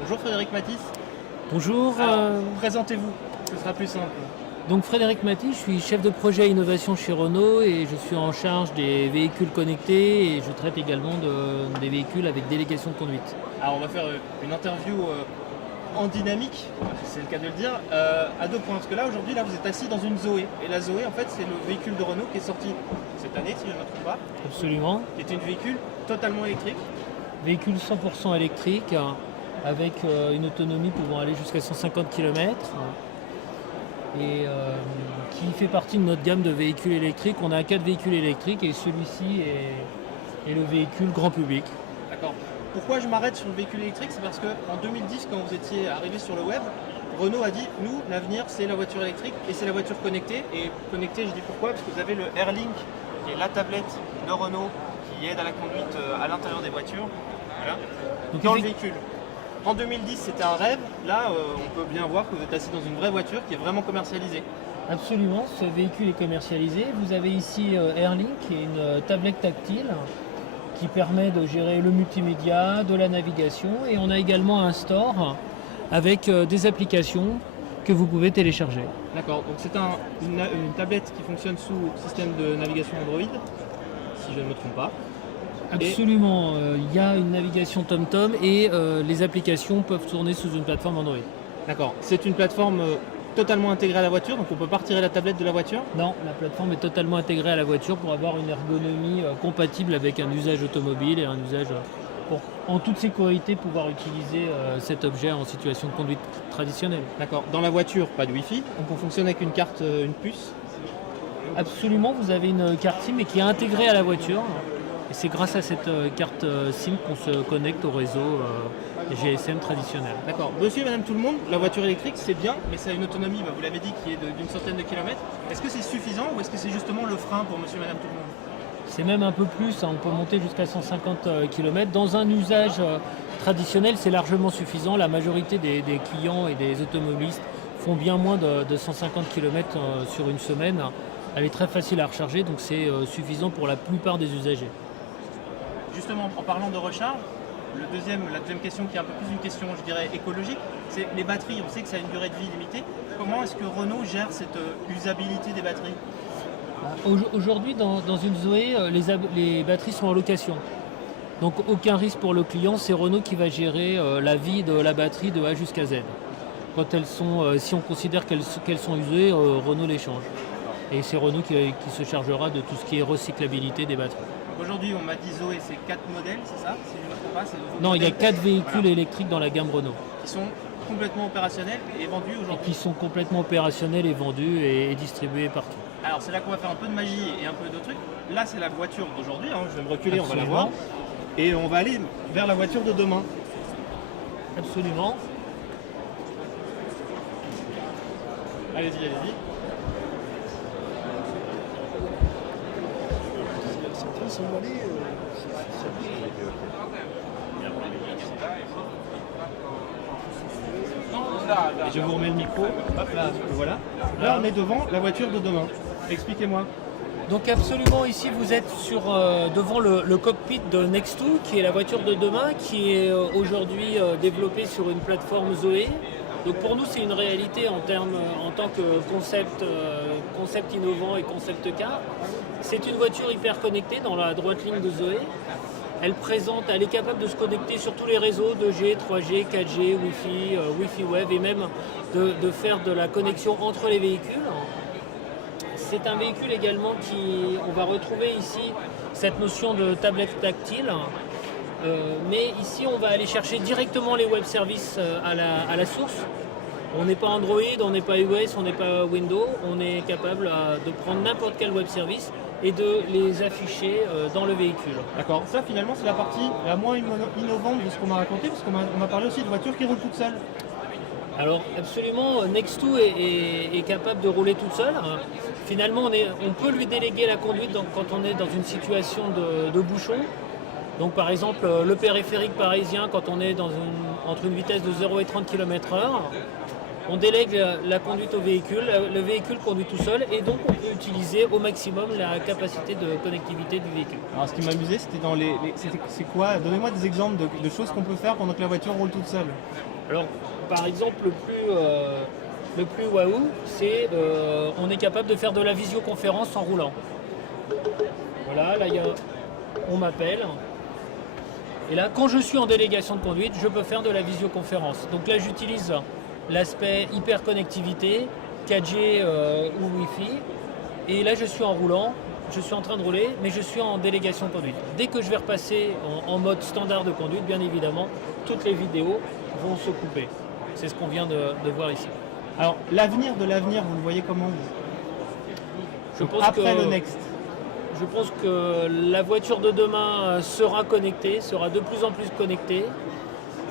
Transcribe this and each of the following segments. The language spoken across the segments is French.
Bonjour Frédéric Matisse. Bonjour. Présentez-vous, ce sera plus simple. Donc Frédéric Matisse, je suis chef de projet innovation chez Renault et je suis en charge des véhicules connectés et je traite également des véhicules avec délégation de conduite. Alors on va faire une interview en dynamique, si c'est le cas de le dire, à deux points. Parce que là aujourd'hui, vous êtes assis dans une Zoé. Et la Zoé, en fait, c'est le véhicule de Renault qui est sorti cette année, si je ne me trompe pas. Absolument. Qui est un véhicule totalement électrique. Véhicule 100% électrique avec une autonomie pouvant aller jusqu'à 150 km et qui fait partie de notre gamme de véhicules électriques. On a 4 véhicules électriques et celui-ci est le véhicule grand public. D'accord. Pourquoi je m'arrête sur le véhicule électrique? C'est parce qu'en 2010, quand vous étiez arrivé sur le web, Renault a dit, nous, l'avenir, c'est la voiture électrique et c'est la voiture connectée. Et connectée, je dis pourquoi? Parce que vous avez le AirLink, qui est la tablette de Renault, qui aide à la conduite à l'intérieur des voitures, voilà, dans le véhicule. En 2010, c'était un rêve. Là, on peut bien voir que vous êtes assis dans une vraie voiture qui est vraiment commercialisée. Absolument, ce véhicule est commercialisé. Vous avez ici AirLink, qui est une tablette tactile qui permet de gérer le multimédia, de la navigation. Et on a également un store avec des applications que vous pouvez télécharger. D'accord, donc c'est une tablette qui fonctionne sous système de navigation Android, si je ne me trompe pas. Absolument, il y a une navigation TomTom et les applications peuvent tourner sous une plateforme Android. D'accord, c'est une plateforme totalement intégrée à la voiture, donc on ne peut pas retirer la tablette de la voiture? Non, la plateforme est totalement intégrée à la voiture pour avoir une ergonomie compatible avec un usage automobile et un usage pour, en toute sécurité, pouvoir utiliser cet objet en situation de conduite traditionnelle. D'accord, dans la voiture, pas de Wi-Fi, donc on fonctionne avec une carte, une puce? Absolument, vous avez une carte SIM mais qui est intégrée à la voiture. Et c'est grâce à cette carte SIM qu'on se connecte au réseau GSM traditionnel. D'accord. Monsieur et madame tout le monde, la voiture électrique c'est bien, mais ça a une autonomie, vous l'avez dit, qui est d'une centaine de kilomètres. Est-ce que c'est suffisant ou est-ce que c'est justement le frein pour monsieur et madame tout le monde? C'est même un peu plus, on peut monter jusqu'à 150 km. Dans un usage traditionnel, c'est largement suffisant. La majorité des clients et des automobilistes font bien moins de 150 km sur une semaine. Elle est très facile à recharger, donc c'est suffisant pour la plupart des usagers. Justement, en parlant de recharge, la deuxième question qui est un peu plus une question, je dirais, écologique, c'est les batteries. On sait que ça a une durée de vie limitée. Comment est-ce que Renault gère cette usabilité des batteries? Aujourd'hui, dans une Zoé, les batteries sont en location. Donc aucun risque pour le client, c'est Renault qui va gérer la vie de la batterie de A jusqu'à Z. Quand elles sont, si on considère qu'elles sont usées, Renault les change. Et c'est Renault qui se chargera de tout ce qui est recyclabilité des batteries. Aujourd'hui, on m'a dit Zoé, c'est 4 modèles, c'est ça? Si je ne me trompe pas, non, il y a 4 véhicules électriques dans la gamme Renault. Qui sont complètement opérationnels et vendus aujourd'hui. Qui sont complètement opérationnels et vendus et distribués partout. Alors c'est là qu'on va faire un peu de magie et un peu de trucs. Là, c'est la voiture d'aujourd'hui, hein. Je vais me reculer, on va la voir. Et on va aller vers la voiture de demain. Absolument. Allez-y, allez-y. Et je vous remets le micro. Hop là, voilà. Là, on est devant la voiture de demain. Expliquez-moi. Donc absolument, ici vous êtes devant le cockpit de Next2, qui est la voiture de demain, qui est aujourd'hui développée sur une plateforme Zoé. Donc pour nous, c'est une réalité en tant que concept innovant et concept car. C'est une voiture hyper connectée dans la droite ligne de Zoé. Elle est capable de se connecter sur tous les réseaux 2G, 3G, 4G, Wi-Fi, Wi-Fi web et même de faire de la connexion entre les véhicules. C'est un véhicule également on va retrouver ici cette notion de tablette tactile. Mais ici, on va aller chercher directement les web services à la source. On n'est pas Android, on n'est pas iOS, on n'est pas Windows. On est capable de prendre n'importe quel web service et de les afficher dans le véhicule. D'accord. Ça, finalement, c'est la partie la moins innovante de ce qu'on m'a raconté, parce qu'on m'a parlé aussi de voitures qui roulent toutes seules. Alors, absolument, Next2 est capable de rouler toute seule. Finalement, on peut lui déléguer la conduite quand on est dans une situation de bouchon. Donc par exemple, le périphérique parisien, quand on est entre une vitesse de 0 et 30 km/h, On délègue la conduite au véhicule, le véhicule conduit tout seul et donc on peut utiliser au maximum la capacité de connectivité du véhicule. Alors ce qui m'amusait, c'était dans c'est quoi? Donnez-moi des exemples de choses qu'on peut faire pendant que la voiture roule toute seule. Alors par exemple le plus waouh, c'est on est capable de faire de la visioconférence en roulant. Voilà, là on m'appelle. Et là, quand je suis en délégation de conduite, je peux faire de la visioconférence. Donc là, j'utilise l'aspect hyperconnectivité, 4G ou Wi-Fi. Et là, je suis en roulant, je suis en train de rouler, mais je suis en délégation de conduite. Dès que je vais repasser en mode standard de conduite, bien évidemment, toutes les vidéos vont se couper. C'est ce qu'on vient de voir ici. Alors, l'avenir de l'avenir, vous le voyez comment Je pense après que le Next. Je pense que la voiture de demain sera connectée, sera de plus en plus connectée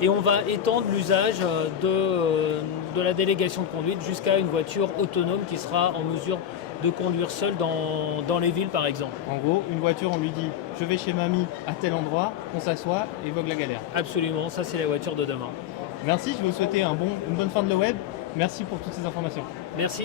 et on va étendre l'usage de la délégation de conduite jusqu'à une voiture autonome qui sera en mesure de conduire seule dans les villes par exemple. En gros, une voiture, on lui dit « je vais chez mamie à tel endroit », on s'assoit et vogue la galère. Absolument, ça c'est la voiture de demain. Merci, je vais vous souhaiter une bonne fin de le web. Merci pour toutes ces informations. Merci.